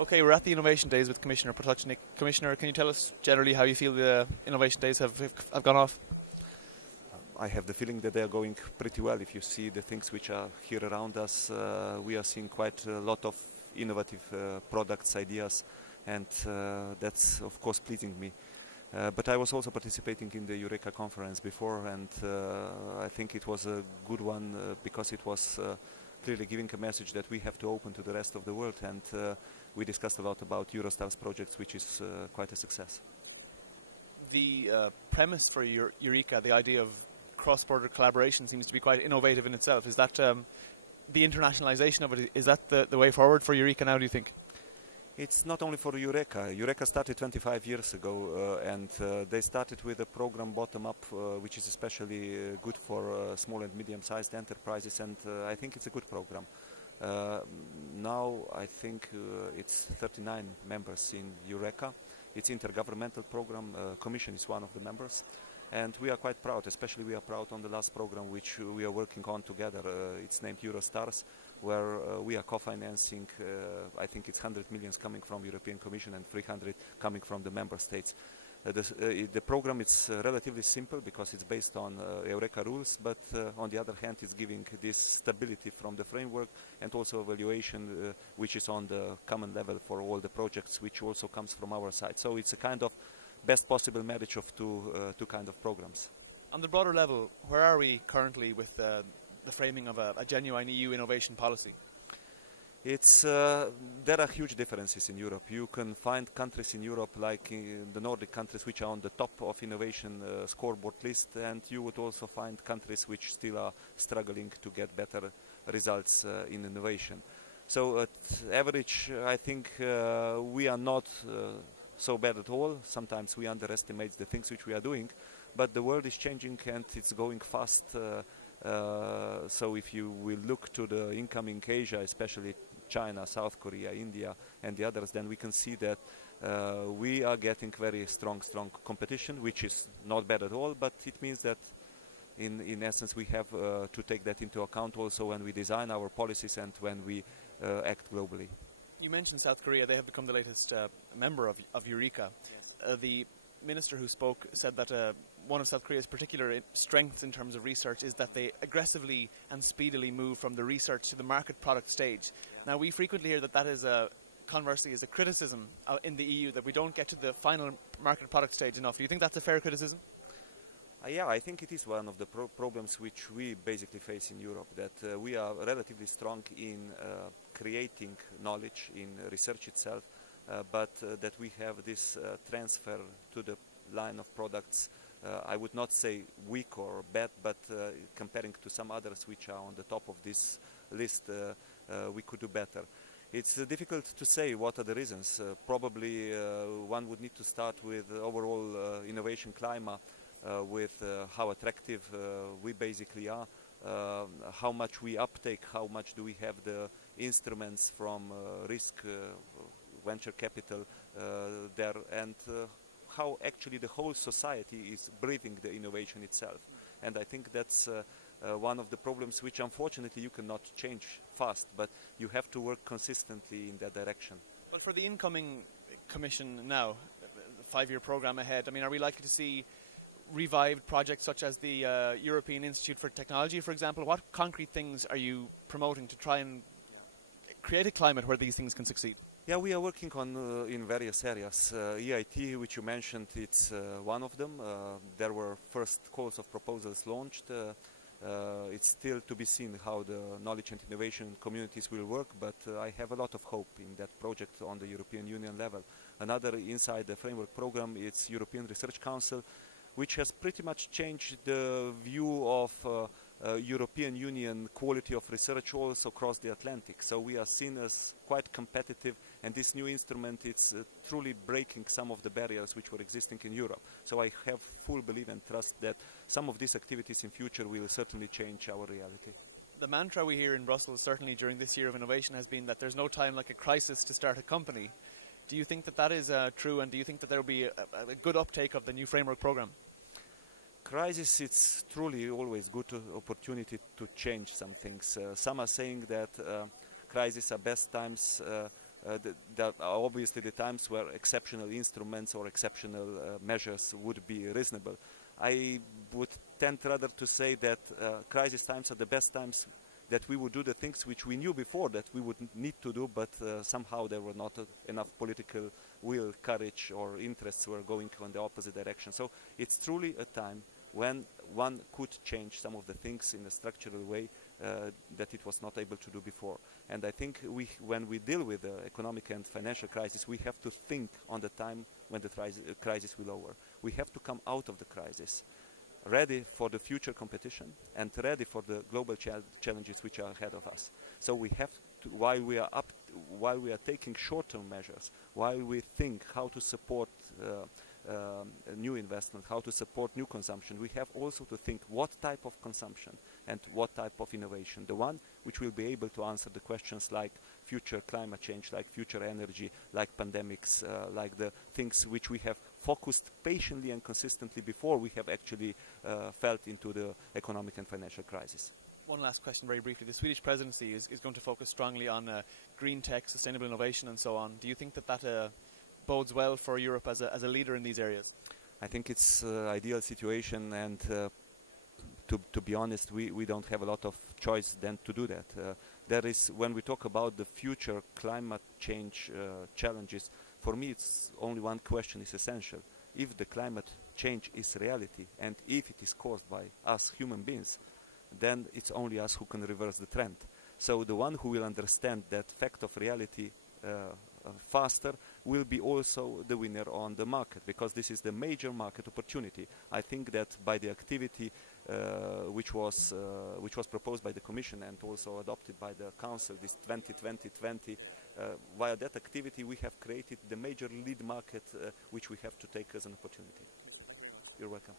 Okay, we're at the Innovation Days with Commissioner Potocnik. Commissioner, can you tell us generally how you feel the Innovation Days have gone off? I have the feeling that they are going pretty well. If you see the things which are here around us, we are seeing quite a lot of innovative products, ideas, and that's of course pleasing me. But I was also participating in the Eureka conference before, and I think it was a good one because it was clearly giving a message that we have to open to the rest of the world, and we discussed a lot about Eurostars projects, which is quite a success. The premise for Eureka, the idea of cross-border collaboration, seems to be quite innovative in itself. Is that the internationalization of it, is that the way forward for Eureka now, do you think? It's not only for Eureka. Eureka started 25 years ago, and they started with a program bottom-up, which is especially good for small and medium-sized enterprises, and I think it's a good program. Now I think it's 39 members in Eureka. It's intergovernmental program. Commission is one of the members, and we are quite proud. Especially we are proud on the last program which we are working on together. It's named Eurostars, where we are co-financing. I think it's 100 million coming from European Commission and 300 coming from the member states. The program is relatively simple because it's based on Eureka rules, but on the other hand it's giving this stability from the framework and also evaluation which is on the common level for all the projects, which also comes from our side. So it's a kind of best possible marriage of two kind of programs. On the broader level, where are we currently with the framing of a genuine EU innovation policy? There are huge differences in Europe. You can find countries in Europe like in the Nordic countries which are on the top of innovation scoreboard list, and you would also find countries which still are struggling to get better results in innovation. So at average, I think we are not so bad at all. Sometimes we underestimate the things which we are doing, but the world is changing and it's going fast. So if you will look to the incoming Asia, especially China, South Korea, India and the others, then we can see that we are getting very strong competition, which is not bad at all, but it means that in essence we have to take that into account also when we design our policies and when we act globally. You mentioned South Korea. They have become the latest member of Eureka. Yes. The minister who spoke said that one of South Korea's particular strengths in terms of research is that they aggressively and speedily move from the research to the market product stage. Yeah. Now, we frequently hear that is conversely is a criticism in the EU, that we don't get to the final market product stage enough. Do you think that's a fair criticism? Yeah, I think it is one of the problems which we basically face in Europe, that we are relatively strong in creating knowledge in research itself, but that we have this transfer to the line of products, I would not say weak or bad, but comparing to some others which are on the top of this list, we could do better. It's difficult to say what are the reasons. Probably one would need to start with overall innovation climate, with how attractive we basically are, how much we uptake, how much do we have the instruments from risk, venture capital there, and how actually the whole society is breathing the innovation itself. And I think that's one of the problems which unfortunately you cannot change fast, but you have to work consistently in that direction. Well, for the incoming Commission now, the 5-year program ahead, I mean, are we likely to see revived projects such as the European Institute for Technology, for example? What concrete things are you promoting to try and create a climate where these things can succeed? Yeah, we are working on in various areas. EIT, which you mentioned, it's one of them. There were first calls of proposals launched. It's still to be seen how the knowledge and innovation communities will work, but I have a lot of hope in that project on the European Union level. Another inside the framework program is European Research Council, which has pretty much changed the view of European Union quality of research also across the Atlantic. So we are seen as quite competitive, and this new instrument is truly breaking some of the barriers which were existing in Europe. So I have full belief and trust that some of these activities in future will certainly change our reality. The mantra we hear in Brussels, certainly during this year of innovation, has been that there's no time like a crisis to start a company. Do you think that is true, and do you think that there will be a good uptake of the new framework program? Crisis, it's truly always good opportunity to change some things. Some are saying that crises are best times there are obviously the times where exceptional instruments or exceptional measures would be reasonable. I would tend rather to say that crisis times are the best times that we would do the things which we knew before that we would need to do, but somehow there were not enough political will, courage, or interests were going in the opposite direction. So it's truly a time when one could change some of the things in a structural way that it was not able to do before. And I think when we deal with the economic and financial crisis, we have to think on the time when the crisis will over. We have to come out of the crisis ready for the future competition and ready for the global challenges which are ahead of us. So we have to, while we are taking short-term measures, while we think how to support new investment, how to support new consumption, we have also to think what type of consumption and what type of innovation. The one which will be able to answer the questions like future climate change, like future energy, like pandemics, like the things which we have focused patiently and consistently before we have actually felt into the economic and financial crisis. One last question very briefly. The Swedish presidency is going to focus strongly on green tech, sustainable innovation and so on. Do you think that bodes well for Europe as a leader in these areas? I think it's an ideal situation, and to be honest, we don't have a lot of choice than to do that. There is, when we talk about the future climate change challenges, for me it's only one question is essential. If the climate change is reality and if it is caused by us human beings, then it's only us who can reverse the trend. So the one who will understand that fact of reality faster will be also the winner on the market, because this is the major market opportunity. I think that by the activity which was proposed by the Commission and also adopted by the Council, this 2020-20, via that activity we have created the major lead market which we have to take as an opportunity. You're welcome.